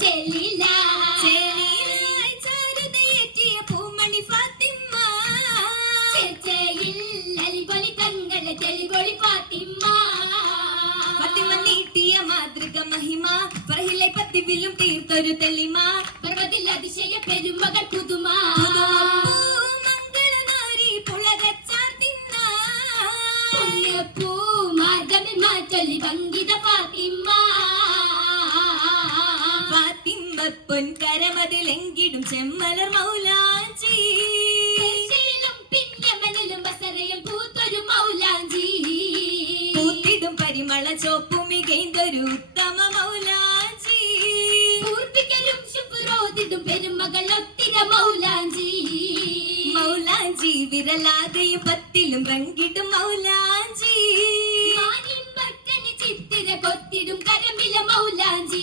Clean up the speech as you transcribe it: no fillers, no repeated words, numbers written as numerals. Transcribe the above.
ചെലീല ചാരുതയേറ്റിയ പൂമണി ഫാത്തിമ്മ ചേച്ചയിൽ അലിപൊളി തങ്ങളെ തെളിപൊളി ഫാത്തിമ്മ ഫാത്തിമ്മ നീട്ടിയ മാതൃക മഹിമ ഫറഹിലെ പത്തിവിലും തീർത്തൊരു തെളിമ പർവ്വതിൽ അതിശയ പെരുമകൾ പുതുമ മംഗളനാരി പുളകച്ചാർത്തിന്ന പുണ്യപ്പൂ മാർഗമിൽ മാറ്റൊലി ഭംഗിത ഫാത്തിമ്മ ഫാത്തിമ്മ പൊൻകരമതിലെങ്കിടും ചെമ്മലർ മൗലാഞ്ചി പിന്നമനിലും ബസറയിൽ പൂത്തൊരു മൗലാഞ്ചി പൂത്തിടും പരിമള ചോപ്പു മികൈന്തൊരു ഉത്തമ മൗലാഞ്ചി പൂർപ്പിക്കലും ശുഭ്രോദിടും പെരുമകൾ ഒത്തിര മൗലാഞ്ചി മൗലാഞ്ചി വിരലാകയും പത്തിലും റങ്കിടും മൗലാഞ്ചി ചിത്തിര കൊത്തിടും കരമില മൗലാഞ്ചി